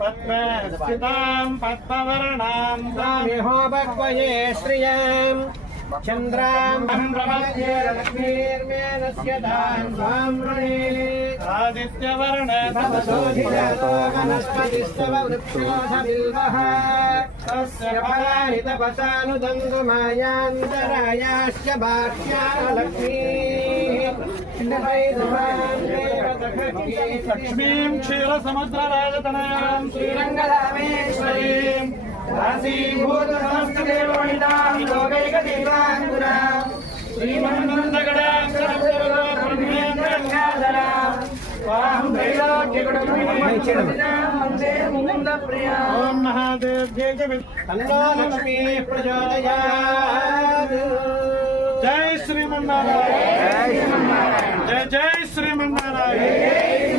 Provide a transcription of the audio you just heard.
पद्मे स्थितां पद्मवर्णां स्वामिहोपक्वये श्रियाम् चन्द्रां प्रपद्ये लक्ष्मीर्मेनस्य दां स्वां वृणे आदित्यवर्णे तपसोऽधिजातो वनस्पतिस्तव वृक्षोऽधबिल्वः तस्य फलानि तपसानुदङ्गमायान्तरायाश्च भाष्यालक्ष्मीः लक्ष्मीं क्षीरसमुद्रराजतनयां श्रीरङ्गरामेश्वरीं राशीभूतसमस्तदेववनितां लोकैकदीपाङ्कुरां श्रीमन्मन्दगडाक्षरं स्वां त्रैलोक्यकुटुम्बिनीं वन्दे मुकुन्दप्रियां ॐ महादेव्यै च तन्नो लक्ष्मीः प्रचोदयात्। जय श्रीमन्नारायण जय जय श्रीमन्नारायण।